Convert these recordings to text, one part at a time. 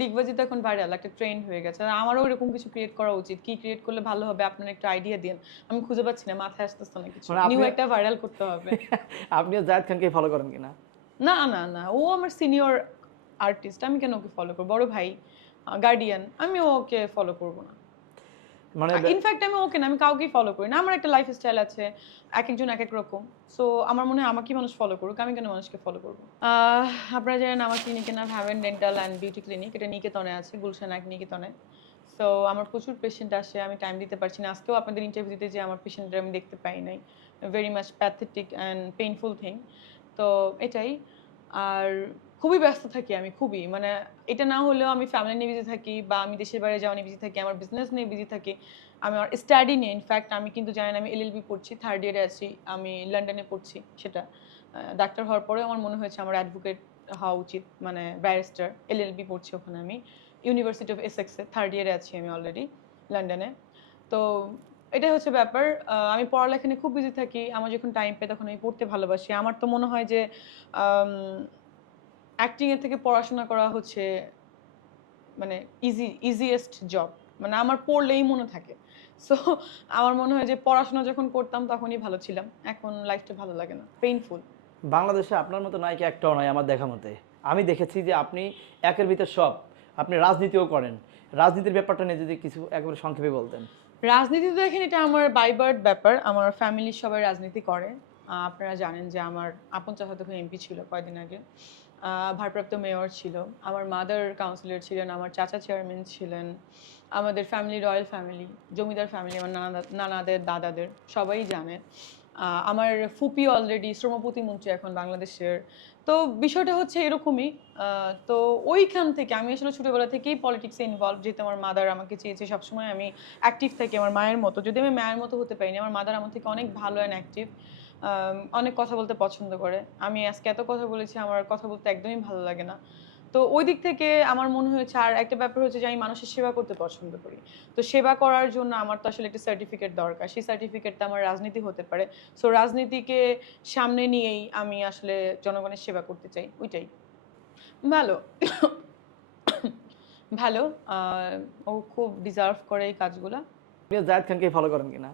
ডিগবাজি তো এখন ভাইরাল, একটা ট্রেন্ড হয়ে গেছে। আর আমারও এরকম কিছু ক্রিয়েট করা উচিত। কি ক্রিয়েট করলে ভালো হবে? আপনারা একটু আইডিয়া দিয়েন। আমি খুঁজে পাচ্ছি না, মাথায় আসতেছে না কিছু। মানে নিউ আপনি একটা ভাইরাল করতে হবে। আপনিও জায়েদ খানকে ফলো করেন কিনা? না, না, না। ও আমার সিনিয়র আর্টিস্ট। আমি কেন ওকে ফলো করব? বড় ভাই, গার্ডিয়ান। আমি ওকে ফলো করব না। মানে ইনফ্যাক্ট আমি ওকে না, আমি কাউকেই ফলো করি না। আমার একটা লাইফস্টাইল আছে। একেকজন একেক রকম। সো আমার মনে হয় আমাকেই মানুষ ফলো করুক। আমি কেন মানুষকে ফলো করব? আপনারা জানেন আমার ক্লিনিকের নাম Haven dental and beauty clinic. এটা নিকেতনে আছে, গুলশান ১ নিকেতনে। সো আমার প্রচুর পেশেন্ট আসে। আমি টাইম দিতে পারছি না। আজকেও আপনাদের ইন্টারভিউ দিতে যেয়ে আমার পেশেন্টদের আমি দেখতে পাই নাই। Very much pathetic and painful thing. তো এটাই। আর খুবই ব্যস্ত থাকি আমি, খুবই। মানে এটা না হলেও আমি ফ্যামিলি নিয়ে বিজি থাকি বা আমি দেশের বাইরে যাওয়া নিয়ে বিজি থাকি। আমার বিজনেস নিয়ে বিজি থাকি। আমি আমার স্টাডি নিয়ে, ইনফ্যাক্ট আমি কিন্তু জানেন আমি এলএলবি পড়ছি, 3rd ইয়ারে আছি। আমি লন্ডনে পড়ছি সেটা। ডাক্তার হওয়ার পরেও আমার মনে হয়েছে আমার অ্যাডভোকেট হওয়া উচিত, মানে ব্যারিস্টার। এলএলবি পড়ছি ওখানে আমি। ইউনিভার্সিটি অফ এসেক্সে 3rd ইয়ারে আছি আমি অলরেডি লন্ডনে। তো এটাই হচ্ছে ব্যাপার। আমি পড়ালেখা নিয়ে খুব বিজি থাকি। আমার যখন টাইম পাই তখন আমি পড়তে ভালোবাসি। আমার তো মনে হয় যে আম অ্যাক্টিং এর থেকে পড়াশোনা করা হচ্ছে মানে ইজিয়েস্ট জব। মানে আমার পড়লেই মনে থাকে। সো আমার মনে হয় যে পড়াশোনা যখন করতাম তখনই ভালো ছিলাম। এখন লাইফটা ভালো লাগে না। পেইনফুল। বাংলাদেশে আপনার মতো নায়িকা একটাও নয় আমার দেখা মতে। আমি দেখেছি যে আপনি একের ভিতর সব। আপনি রাজনীতিও করেন। রাজনীতির ব্যাপারটা নিয়ে যদি কিছু একেবারে সংক্ষেপে বলতেন। রাজনীতি তো দেখেন এটা আমার বাই বার্থ ব্যাপার। আমার ফ্যামিলির সবাই রাজনীতি করে। আপনারা জানেন যে আমার আপন চাচাতো ভাই এমপি ছিল কয়দিন আগে। ভারপ্রাপ্ত মেয়র ছিল। আমার মাদার কাউন্সিলর ছিলেন, আমার চাচা চেয়ারম্যান ছিলেন। আমাদের ফ্যামিলি রয়াল ফ্যামিলি, জমিদার ফ্যামিলি, আমার নানাদের, দাদাদের সবাই জানে। আমার ফুপি অলরেডি শ্রম প্রতিমন্ত্রী এখন বাংলাদেশের। তো বিষয়টা হচ্ছে এরকমই। তো ওইখান থেকে আমি আসলে ছোটবেলা থেকেই পলিটিক্সে ইনভলভ, যেহেতু আমার মাদার আমাকে চেয়েছে সবসময় আমি অ্যাক্টিভ থাকি আমার মায়ের মতো। যদি আমি মায়ের মতো হতে পারিনি, আমার মাদার আমার থেকে অনেক ভালো অ্যান্ড অ্যাক্টিভ। অনেক কথা বলতে পছন্দ করে। আমি আজকে এত কথা বলেছি, আমার কথা বলতে একদমই ভালো লাগে না। তো ওই দিক থেকে আমার মনে হয়েছে, আর একটা ব্যাপার হচ্ছে যে আমি মানুষের সেবা করতে পছন্দ করি। তো সেবা করার জন্য আমার তো আসলে একটা সার্টিফিকেট দরকার। সেই সার্টিফিকেটটা আমার রাজনীতি হতে পারে। সো রাজনীতিকে সামনে নিয়েই আমি আসলে জনগণের সেবা করতে চাই। ওইটাই। ভালো। ভালো। আ ও খুব ডিজার্ভ করে এই কাজগুলা। আপনিও জায়েদ খানকে ফলো করেন কিনা?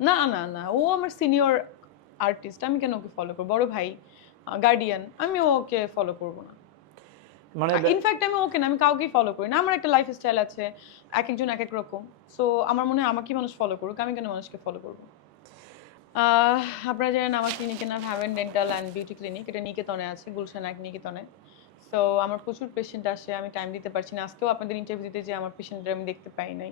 না, না, না। ও আমার সিনিয়র আর্টিস্ট। আমি কেন ওকে ফলো করব? বড় ভাই, গার্ডিয়ান। আমি ওকে ফলো করব না। মানে ইনফ্যাক্ট আমি ওকে না, আমি কাউকেই ফলো করি না। আমার একটা লাইফস্টাইল আছে। একেকজন একেক রকম। সো আমার মনে হয় আমাকেই মানুষ ফলো করুক। আমি কেন মানুষকে ফলো করব? আহ আপনারা জানেন আমার ক্লিনিকের নাম Haven dental and beauty clinic. এটা নিকেতনে আছে, গুলশান ১ নিকেতনে। সো আমার প্রচুর পেশেন্ট আসে। আমি টাইম দিতে পারছি না। আজকেও আপনাদের ইন্টারভিউ দিতে যেয়ে আমার পেশেন্টদের আমি দেখতে পাই নাই।